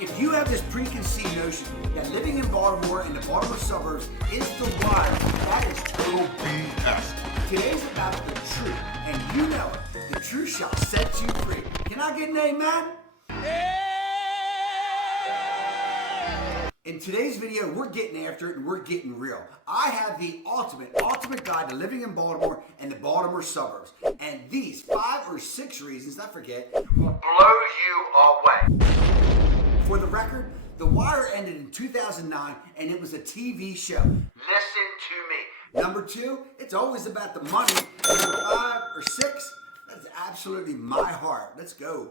If you have this preconceived notion that living in Baltimore and the Baltimore suburbs is the one, that is total BS. Today's about the truth, and you know it. The truth shall set you free. Can I get an amen? In today's video, we're getting after it and we're getting real. I have the ultimate guide to living in Baltimore and the Baltimore suburbs. And these 5 or 6 reasons, not forget, will blow you away. For the record, The Wire ended in 2009 and it was a TV show. Listen to me. Number 2, it's always about the money. Number 5 or 6, that's absolutely my heart. Let's go.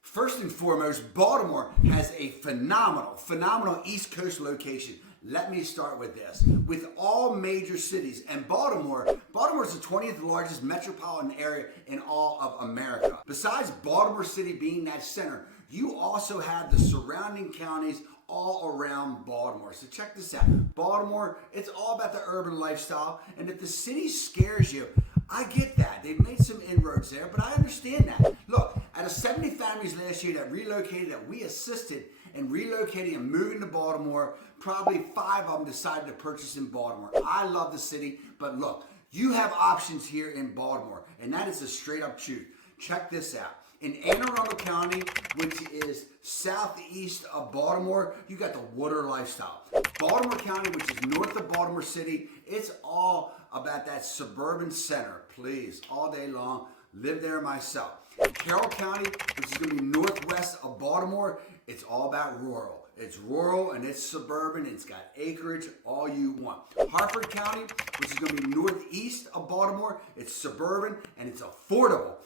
First and foremost, Baltimore has a phenomenal East Coast location. Let me start with this. With all major cities, and Baltimore is the 20th largest metropolitan area in all of America. Besides Baltimore City being that center, you also have the surrounding counties all around Baltimore. So check this out. Baltimore, it's all about the urban lifestyle, and if the city scares you, I get that. They've made some inroads there, but I understand that. Look, out of 70 families last year that relocated, that we assisted in relocating and moving to Baltimore, probably 5 of them decided to purchase in Baltimore. I love the city, but look, you have options here in Baltimore, and that is the straight up truth. Check this out. In Anne Arundel County, which is southeast of Baltimore, you got the water lifestyle. Baltimore County, which is north of Baltimore City, it's all about that suburban center. Please, all day long, live there myself. Carroll County, which is going to be northwest of Baltimore, it's all about rural. It's rural and it's suburban. It's got acreage, all you want. Harford County, which is going to be northeast of Baltimore, it's suburban and it's affordable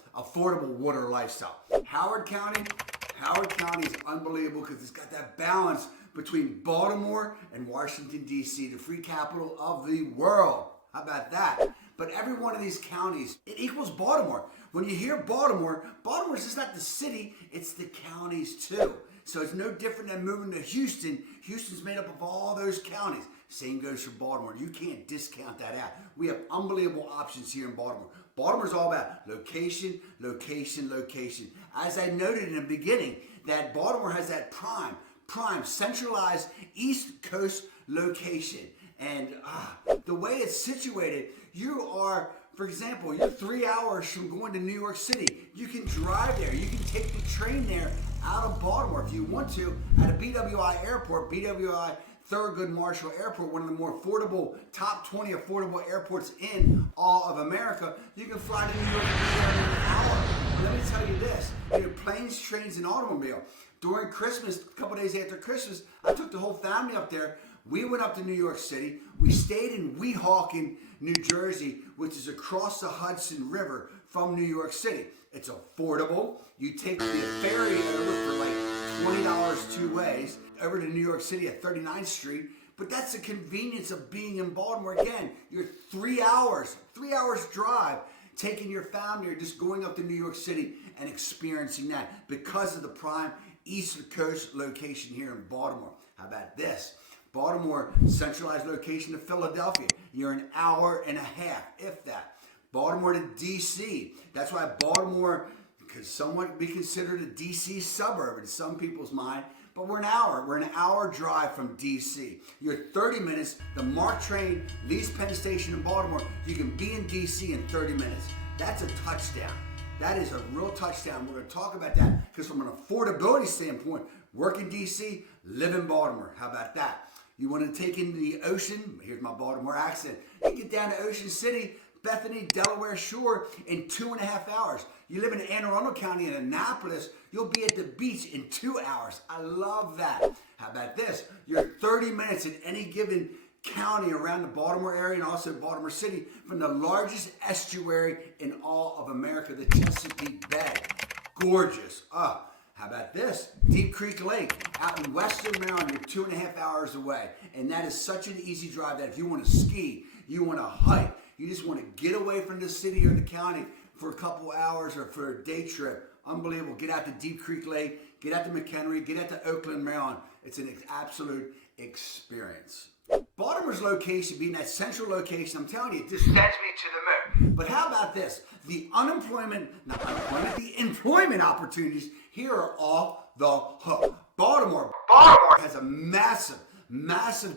water lifestyle. Howard County is unbelievable because it's got that balance between Baltimore and Washington, D.C., the free capital of the world. How about that? But every one of these counties, it equals Baltimore. When you hear Baltimore, Baltimore is just not the city, it's the counties too. So it's no different than moving to Houston. Houston's made up of all those counties. Same goes for Baltimore. You can't discount that out. We have unbelievable options here in Baltimore. Baltimore's all about location, location, location. As I noted in the beginning, that Baltimore has that prime, centralized East Coast location. And the way it's situated, you are, for example, you're 3 hours from going to New York City. You can drive there. You can take the train there out of Baltimore if you want to at a BWI airport, BWI Thurgood Marshall Airport, one of the more affordable, top 20 affordable airports in all of America. You can fly to New York and be there in an hour. Let me tell you this, planes, trains, and automobile. During Christmas, a couple days after Christmas, I took the whole family up there. We went up to New York City. We stayed in Weehawken, New Jersey, which is across the Hudson River from New York City. It's affordable. You take the ferry over for like $20 two ways over to New York City at 39th Street. But that's the convenience of being in Baltimore. Again, you're 3 hours drive, taking your family or just going up to New York City and experiencing that because of the prime East Coast location here in Baltimore. How about this? Baltimore, centralized location to Philadelphia. You're an hour and a half, if that. Baltimore to D.C. That's why Baltimore could somewhat be considered a D.C. suburb in some people's mind. But we're an hour drive from D.C. You're 30 minutes. The MARC train leaves Penn Station in Baltimore. You can be in D.C. in 30 minutes. That's a touchdown. That is a real touchdown. We're going to talk about that because from an affordability standpoint, work in D.C., live in Baltimore. How about that? You want to take in the ocean? Here's my Baltimore accent. You get down to Ocean City, Bethany, Delaware Shore in 2.5 hours. You live in Anne Arundel County in Annapolis, you'll be at the beach in 2 hours. I love that. How about this? You're 30 minutes in any given county around the Baltimore area and also Baltimore City from the largest estuary in all of America, the Chesapeake Bay. Gorgeous. How about this? Deep Creek Lake out in western Maryland, you're 2.5 hours away. And that is such an easy drive that if you want to ski, you want to hike, you just want to get away from the city or the county for a couple hours or for a day trip. Unbelievable. Get out to Deep Creek Lake, get out to McHenry, get out to Oakland, Maryland. It's an absolute experience. Baltimore's location, being that central location, I'm telling you, it just sends me to the moon. But how about this? The employment opportunities here are off the hook. Baltimore has a massive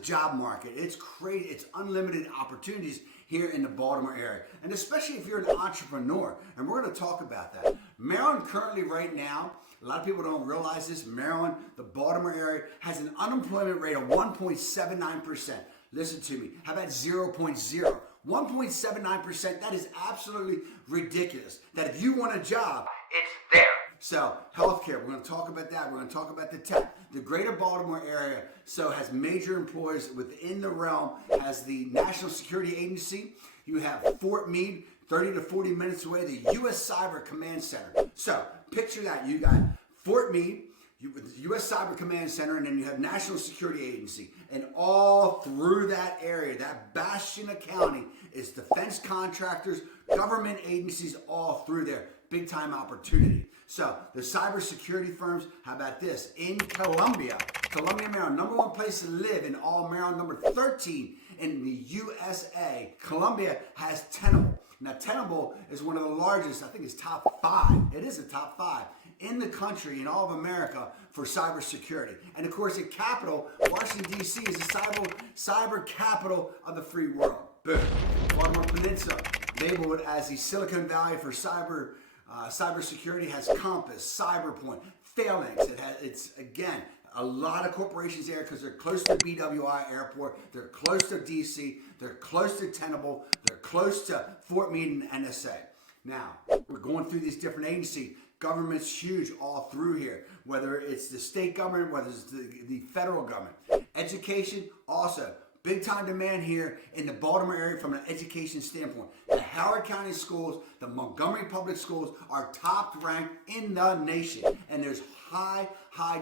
job market. It's crazy. It's unlimited opportunities here in the Baltimore area. And especially if you're an entrepreneur. And we're going to talk about that. Maryland currently right now, a lot of people don't realize this, Maryland, the Baltimore area, has an unemployment rate of 1.79%. Listen to me. How about 0.0? 1.79%, that is absolutely ridiculous. That if you want a job, it's there. So, healthcare, we're going to talk about that. We're going to talk about the tech. The greater Baltimore area has major employers within the realm, has the National Security Agency. You have Fort Meade, 30 to 40 minutes away, the U.S. Cyber Command Center. So, picture that. You got Fort Meade, U.S. Cyber Command Center, and then you have National Security Agency. And all through that area, that bastion of county, is defense contractors, government agencies, all through there. Big time opportunity. So the cybersecurity firms, how about this? In Columbia, Maryland, number one place to live in all Maryland, number 13 in the USA. Columbia has Tenable. Now Tenable is one of the largest, I think it's top 5. It is a top 5 in the country, in all of America, for cybersecurity. And of course, at Capital, Washington, D.C. is the cyber capital of the free world. Boom. Baltimore Peninsula, labeled as the Silicon Valley for cybersecurity, has Compass, Cyberpoint, Phalanx. It's again, a lot of corporations there because they're close to BWI Airport, they're close to DC, they're close to Tenable, they're close to Fort Meade and NSA. Now, we're going through these different agencies. Government's huge all through here, whether it's the state government, whether it's the federal government. Education, also. Big time demand here in the Baltimore area from an education standpoint. The Howard County schools, the Montgomery Public Schools are top ranked in the nation. And there's high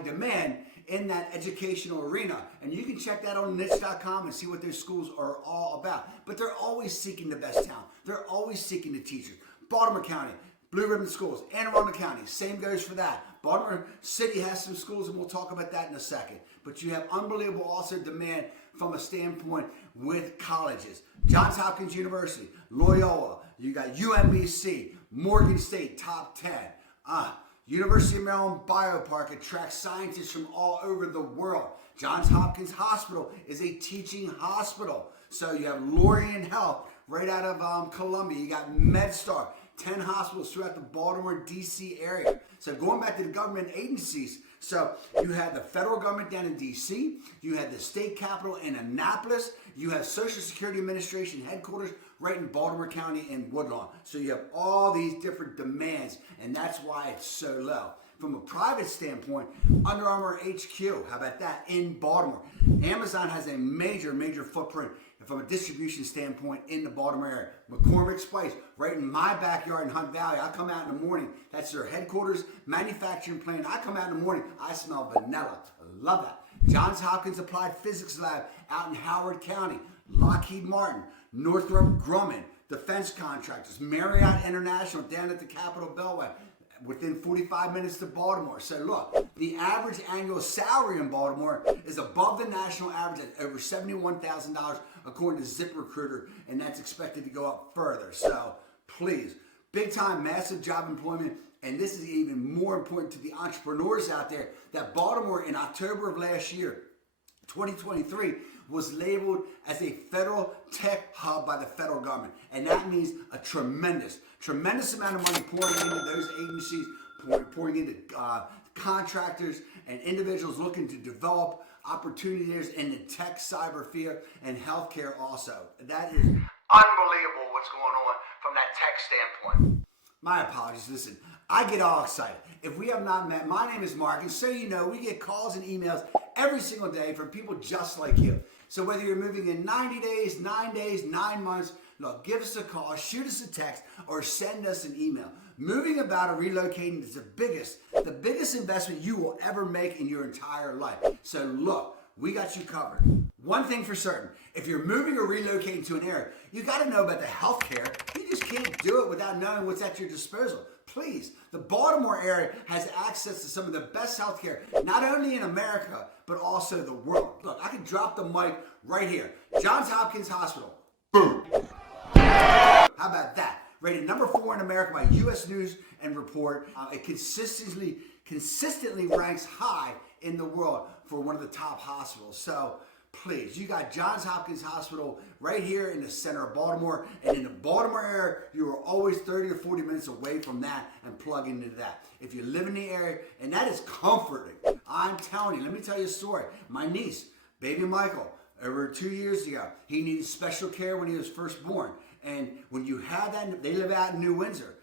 demand in that educational arena. And you can check that on niche.com and see what their schools are all about. But they're always seeking the best talent. They're always seeking the teachers. Baltimore County, Blue Ribbon Schools, Anne Arundel County, same goes for that. Baltimore City has some schools, and we'll talk about that in a second. But you have unbelievable also demand from a standpoint with colleges. Johns Hopkins University, Loyola, you got UMBC, Morgan State, top 10. University of Maryland Biopark attracts scientists from all over the world. Johns Hopkins Hospital is a teaching hospital. So you have Lorien Health right out of Columbia. You got MedStar, 10 hospitals throughout the Baltimore, D.C. area. So going back to the government agencies, so you had the federal government down in D.C., you had the state capital in Annapolis, you have Social Security Administration headquarters right in Baltimore County in Woodlawn. So you have all these different demands, and that's why it's so low. From a private standpoint, Under Armour HQ, how about that, in Baltimore. Amazon has a major footprint from a distribution standpoint in the Baltimore area. McCormick's Place, right in my backyard in Hunt Valley. I come out in the morning. That's their headquarters, manufacturing plant. I come out in the morning. I smell vanilla. I love that. Johns Hopkins Applied Physics Lab out in Howard County. Lockheed Martin, Northrop Grumman, defense contractors, Marriott International down at the Capitol Beltway, within 45 minutes to Baltimore. So look, the average annual salary in Baltimore is above the national average at over $71,000 according to ZipRecruiter, and that's expected to go up further. So please, big time, massive job employment, and this is even more important to the entrepreneurs out there, that Baltimore in October of last year, 2023, was labeled as a federal tech hub by the federal government. And that means a tremendous amount of money pouring into those agencies, pouring into contractors and individuals looking to develop opportunities in the tech, cyber field, and healthcare also. That is unbelievable what's going on from that tech standpoint. My apologies. Listen, I get all excited. If we have not met, my name is Mark, and so you know, we get calls and emails every single day from people just like you. So whether you're moving in 90 days, 9 days, 9 months, look, give us a call, shoot us a text, or send us an email. Moving about or relocating is the biggest investment you will ever make in your entire life. So look, we got you covered. One thing for certain, if you're moving or relocating to an area, you got to know about the health care. You just can't do it without knowing what's at your disposal. Please, the Baltimore area has access to some of the best health care, not only in America, but also the world. Look, I can drop the mic right here. Johns Hopkins Hospital. Boom. How about that? Rated number 4 in America by U.S. News and Report. It consistently ranks high in the world for one of the top hospitals. So please, you got Johns Hopkins Hospital right here in the center of Baltimore, and in the Baltimore area, you are always 30 to 40 minutes away from that and plug into that. If you live in the area, and that is comforting. I'm telling you, let me tell you a story. My niece, baby Michael, over 2 years ago, he needed special care when he was first born. And when you have that, they live out in New Windsor.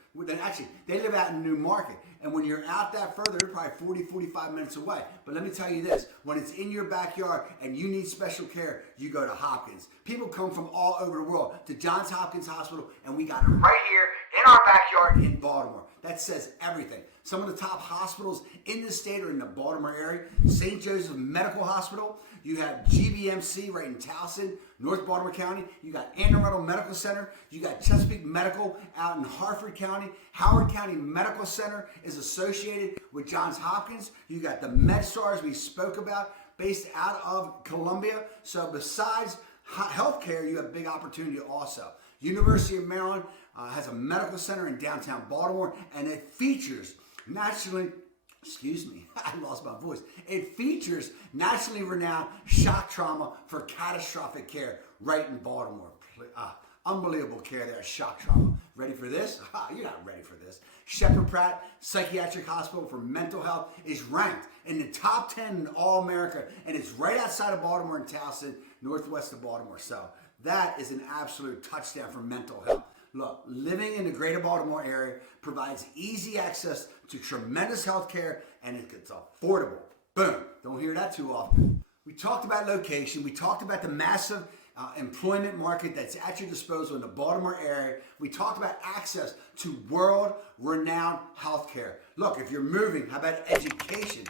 Actually, they live out in New Market. And when you're out that further, they're probably 40, 45 minutes away. But let me tell you this, when it's in your backyard and you need special care, you go to Hopkins. People come from all over the world to Johns Hopkins Hospital, and we got it right here in our backyard in Baltimore. That says everything. Some of the top hospitals in the state are in the Baltimore area. St. Joseph Medical Hospital. You have GBMC right in Towson, North Baltimore County. You got Anne Arundel Medical Center. You got Chesapeake Medical out in Harford County. Howard County Medical Center is associated with Johns Hopkins. You got the MedStars we spoke about based out of Columbia. So besides healthcare, you have big opportunity also. University of Maryland has a medical center in downtown Baltimore, and it features nationally, I lost my voice. It features nationally renowned shock trauma for catastrophic care right in Baltimore. Unbelievable care there, shock trauma. Ready for this? You're not ready for this. Shepherd Pratt Psychiatric Hospital for Mental Health is ranked in the top 10 in all America, and it's right outside of Baltimore in Towson, northwest of Baltimore. So that is an absolute touchdown for mental health. Look, living in the greater Baltimore area provides easy access to tremendous health care, and it's affordable. Boom. Don't hear that too often. We talked about location. We talked about the massive employment market that's at your disposal in the Baltimore area. We talked about access to world-renowned health care. Look, if you're moving, how about education?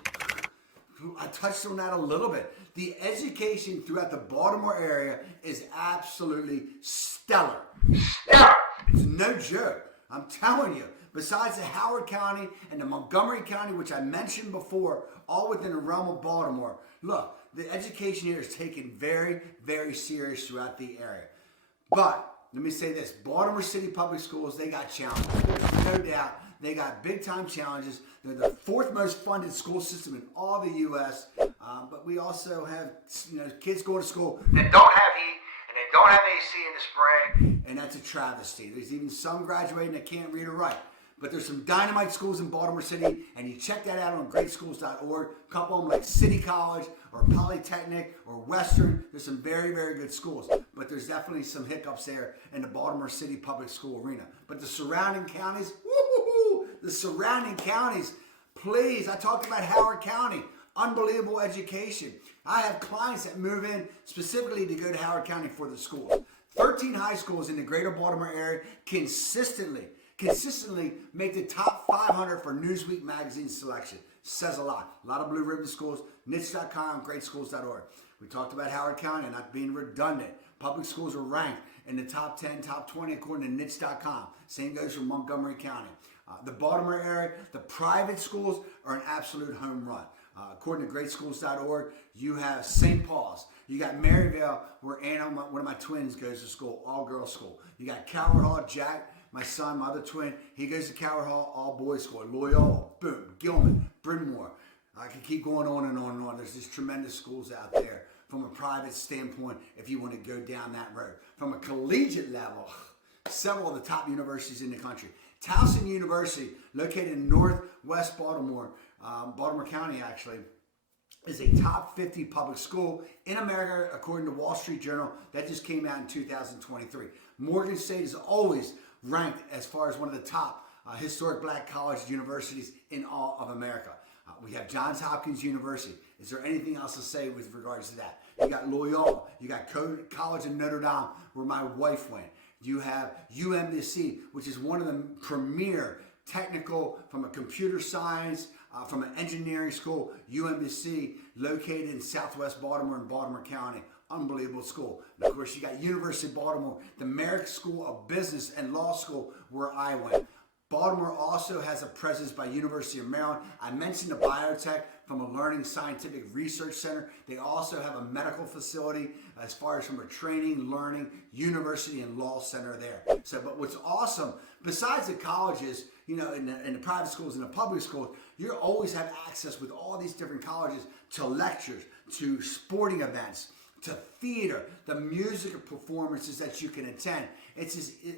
I touched on that a little bit. The education throughout the Baltimore area is absolutely stellar. Stellar! It's no joke. I'm telling you. Besides the Howard County and the Montgomery County, which I mentioned before, all within the realm of Baltimore, look, the education here is taken very, very serious throughout the area. But let me say this, Baltimore City Public Schools, they got challenges. There's no doubt they got big time challenges. They're the fourth most funded school system in all the U.S. But we also have kids going to school that don't have heat and they don't have AC in the spring, and that's a travesty. There's even some graduating that can't read or write. But there's some dynamite schools in Baltimore City, and you check that out on greatschools.org. A couple of them like City College or Polytechnic or Western. There's some very, very good schools. But there's definitely some hiccups there in the Baltimore City public school arena. But the surrounding counties, the surrounding counties, please, I talked about Howard County. Unbelievable education. I have clients that move in specifically to go to Howard County for the schools. 13 high schools in the greater Baltimore area consistently make the top 500 for Newsweek magazine selection. Says a lot. A lot of blue ribbon schools, niche.com, greatschools.org. We talked about Howard County, not being redundant. Public schools are ranked in the top 10, top 20 according to niche.com. Same goes for Montgomery County. The Baltimore area, the private schools are an absolute home run. According to greatschools.org, you have St. Paul's. You got Maryvale, where Anna, one of my twins, goes to school, all-girls school. You got Calvert Hall, Jack, my son, my other twin, he goes to Calvert Hall, all-boys school. Loyola, boom, Gilman, Bryn Mawr. I can keep going on and on and on. There's just tremendous schools out there from a private standpoint if you want to go down that road. From a collegiate level, several of the top universities in the country. Towson University, located in northwest Baltimore, Baltimore County actually, is a top 50 public school in America according to Wall Street Journal. That just came out in 2023. Morgan State is always ranked as far as one of the top historic black college universities in all of America. We have Johns Hopkins University. Is there anything else to say with regards to that? You got Loyola. You got College of Notre Dame, where my wife went. You have UMBC, which is one of the premier technical, from a computer science, from an engineering school, UMBC, located in southwest Baltimore and Baltimore County. Unbelievable school. And of course, you got University of Baltimore, the Merrick School of Business and Law School, where I went. Baltimore also has a presence by University of Maryland. I mentioned the biotech from a learning scientific research center. They also have a medical facility as far as from a training, learning, university, and law center there. So, but what's awesome, besides the colleges, you know, in the private schools and the public schools, you always have access with all these different colleges to lectures, to sporting events, to theater, the music performances that you can attend.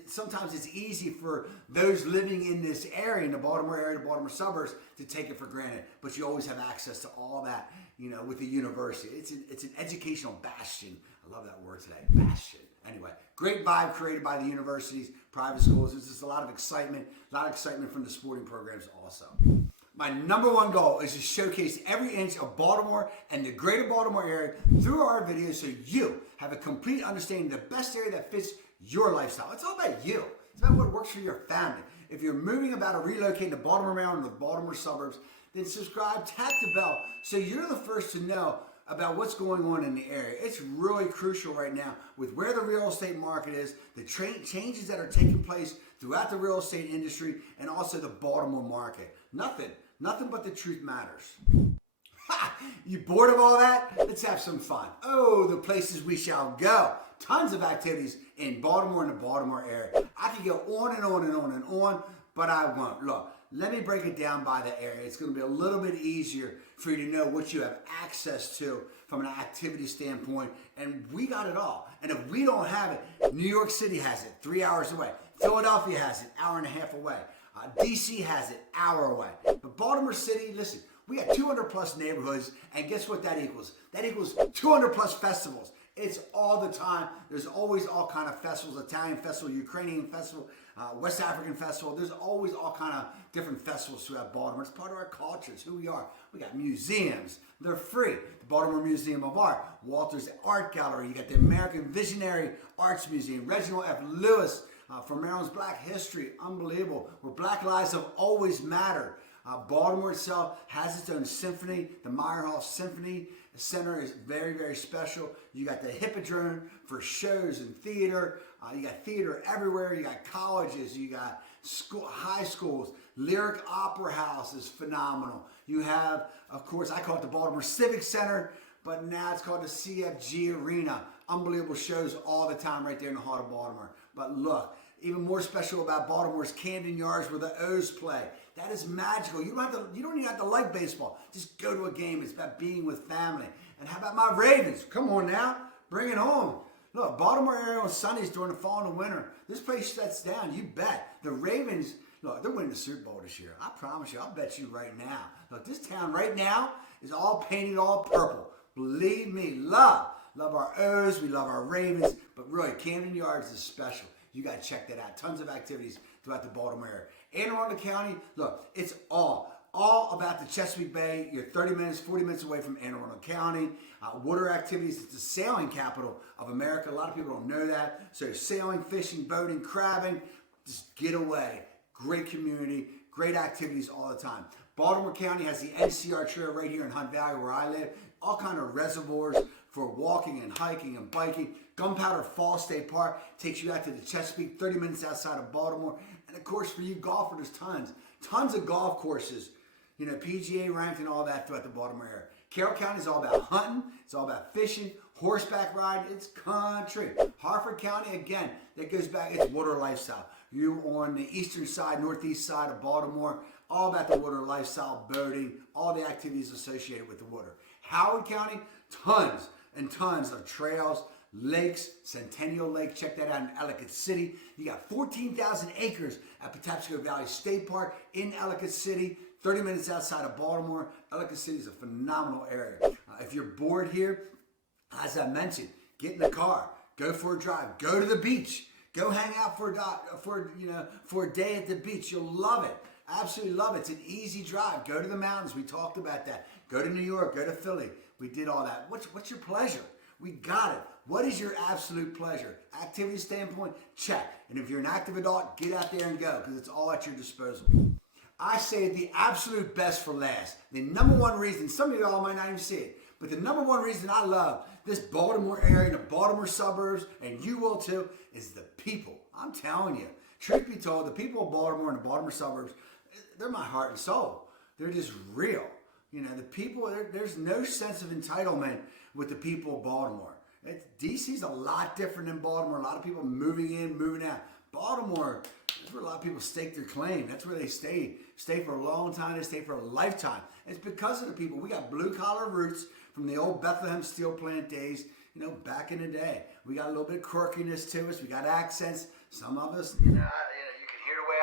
Sometimes it's easy for those living in this area, in the Baltimore area, the Baltimore suburbs, to take it for granted. But you always have access to all that, you know, with the university. It's an educational bastion. I love that word today, bastion. Anyway, great vibe created by the universities, private schools. There's just a lot of excitement from the sporting programs also. My number one goal is to showcase every inch of Baltimore and the greater Baltimore area through our videos so you have a complete understanding of the best area that fits your lifestyle. It's all about you. It's about what works for your family. If you're moving about or relocating to Baltimore, Maryland, or the Baltimore suburbs, then subscribe, tap the bell so you're the first to know about what's going on in the area. It's really crucial right now with where the real estate market is, the changes that are taking place throughout the real estate industry, and also the Baltimore market. Nothing but the truth matters. Ha! You bored of all that? Let's have some fun. Oh, the places we shall go. Tons of activities in Baltimore and the Baltimore area. I could go on and on and on and on, but I won't. Look, let me break it down by the area. It's going to be a little bit easier for you to know what you have access to from an activity standpoint, and we got it all. And if we don't have it, New York City has it, 3 hours away. Philadelphia has it, hour and a half away. DC has it, hour away. But Baltimore City, listen, we got 200 plus neighborhoods, and guess what that equals? That equals 200 plus festivals. It's all the time. There's always all kind of festivals, Italian festival, Ukrainian festival, West African festival. There's always all kind of different festivals throughout Baltimore. It's part of our culture. It's who we are. We got museums. They're free. The Baltimore Museum of Art, Walter's Art Gallery. You got the American Visionary Arts Museum, Reginald F. Lewis, for Maryland's Black History, unbelievable, where Black lives have always mattered. Baltimore itself has its own symphony. The Meyerhoff Symphony Center is very, very special. You got the Hippodrome for shows and theater. You got theater everywhere. You got colleges. You got high schools. Lyric Opera House is phenomenal. You have, of course, I call it the Baltimore Civic Center, but now it's called the CFG Arena. Unbelievable shows all the time right there in the heart of Baltimore. But look, even more special about Baltimore's Camden Yards where the O's play. That is magical. You don't even have to like baseball. Just go to a game. It's about being with family. And how about my Ravens? Come on now. Bring it on. Look, Baltimore area on Sundays during the fall and the winter. This place shuts down. You bet. The Ravens, look, they're winning the Super Bowl this year. I promise you. I'll bet you right now. Look, this town right now is all painted all purple. Believe me, love our O's. We love our Ravens. But really, Camden Yards is special. You got to check that out. Tons of activities throughout the Baltimore area. Anne Arundel County, look, it's all about the Chesapeake Bay. You're 30 minutes, 40 minutes away from Anne Arundel County. Water activities, it's the sailing capital of America. A lot of people don't know that. So sailing, fishing, boating, crabbing, just get away. Great community, great activities all the time. Baltimore County has the NCR Trail right here in Hunt Valley where I live. All kind of reservoirs for walking and hiking and biking. Gunpowder Falls State Park takes you out to the Chesapeake, 30 minutes outside of Baltimore. And of course, for you golfers, there's tons of golf courses, you know, PGA ranked and all that throughout the Baltimore area. Carroll County is all about hunting. It's all about fishing, horseback riding. It's country. Harford County, again, that goes back, it's water lifestyle. You on the eastern side, northeast side of Baltimore, all about the water lifestyle, boating, all the activities associated with the water. Howard County, tons and tons of trails, lakes, Centennial Lake, check that out in Ellicott City. You got 14,000 acres at Patapsco Valley State Park in Ellicott City, 30 minutes outside of Baltimore. Ellicott City is a phenomenal area. If you're bored here, as I mentioned, get in the car, go for a drive, go to the beach, go hang out for a day at the beach. You'll love it. Absolutely love it. It's an easy drive. Go to the mountains. We talked about that. Go to New York. Go to Philly. We did all that. What's your pleasure? We got it. What is your absolute pleasure? Activity standpoint, check. And if you're an active adult, get out there and go because it's all at your disposal. I say the absolute best for last. The number one reason, some of y'all might not even see it, but the number one reason I love this Baltimore area, the Baltimore suburbs, and you will too, is the people. I'm telling you. truth be told, the people of Baltimore and the Baltimore suburbs, they're my heart and soul. They're just real. You know, the people, there's no sense of entitlement with the people of Baltimore. DC's a lot different than Baltimore. A lot of people moving in, moving out. Baltimore, that's where a lot of people stake their claim. That's where they stay for a long time. They stay for a lifetime. And it's because of the people. We got blue collar roots from the old Bethlehem steel plant days, you know, back in the day. We got a little bit of quirkiness to us. We got accents. Some of us, you can hear the way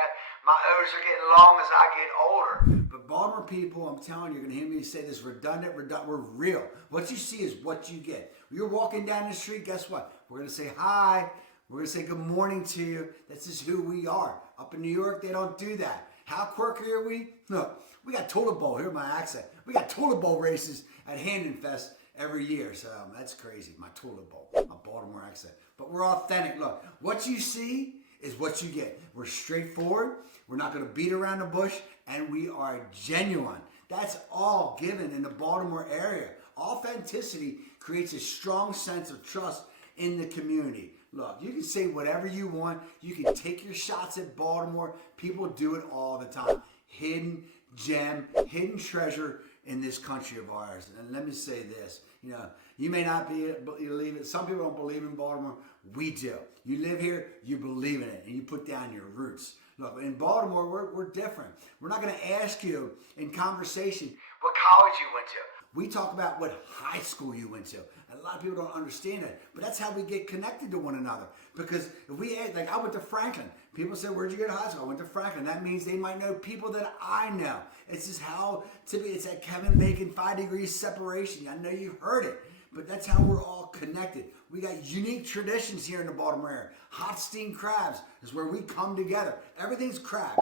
my O's are getting long as I get older. But Baltimore people, I'm telling you, you're going to hear me say this redundant, we're real. What you see is what you get. You're walking down the street, guess what? We're going to say hi. We're going to say good morning to you. That's just who we are. Up in New York, they don't do that. How quirky are we? Look, we got toilet bowl. Here's my accent. We got toilet bowl races at Hamden Fest every year. So that's crazy. My toilet bowl, my Baltimore accent. But we're authentic. Look, what you see is what you get. We're straightforward. We're not going to beat around the bush. And we are genuine. That's all given in the Baltimore area. Authenticity creates a strong sense of trust in the community. Look, you can say whatever you want. You can take your shots at Baltimore. People do it all the time. Hidden gem, hidden treasure in this country of ours. And let me say this, you know, you may not believe it. Some people don't believe in Baltimore. We do. You live here, you believe in it, and you put down your roots. Look, in Baltimore, we're different. We're not going to ask you in conversation what college you went to. We talk about what high school you went to. And a lot of people don't understand it. But that's how we get connected to one another. Because if we ask, like I went to Franklin. People say, where'd you go to high school? I went to Franklin. That means they might know people that I know. It's just how, typically, it's that Kevin Bacon 5 degrees separation. I know you've heard it. But that's how we're all connected. We got unique traditions here in the Baltimore area. Hot steamed crabs is where we come together. Everything's crab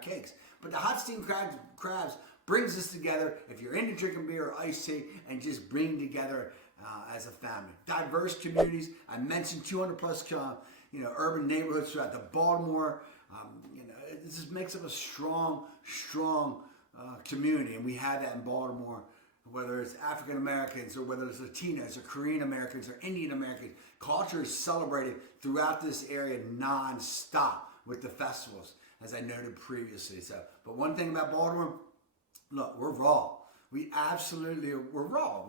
cakes. But the hot steamed crabs brings us together if you're into drinking beer or iced tea and just bring together as a family. Diverse communities. I mentioned 200 plus urban neighborhoods throughout the Baltimore. It just makes up a strong community, and we have that in Baltimore. Whether it's African Americans or whether it's Latinos or Korean Americans or Indian Americans, culture is celebrated throughout this area non-stop with the festivals, as I noted previously. But one thing about Baltimore, look, we're raw. We're raw.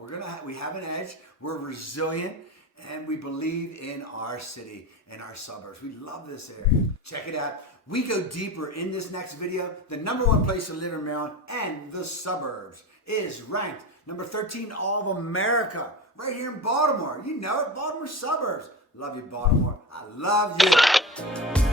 We have an edge. We're resilient, and we believe in our city and our suburbs. We love this area. Check it out. We go deeper in this next video. The #1 place to live in Maryland and the suburbs is ranked number 13 in all of America, right here in Baltimore. You know it, Baltimore suburbs. Love you, Baltimore. I love you.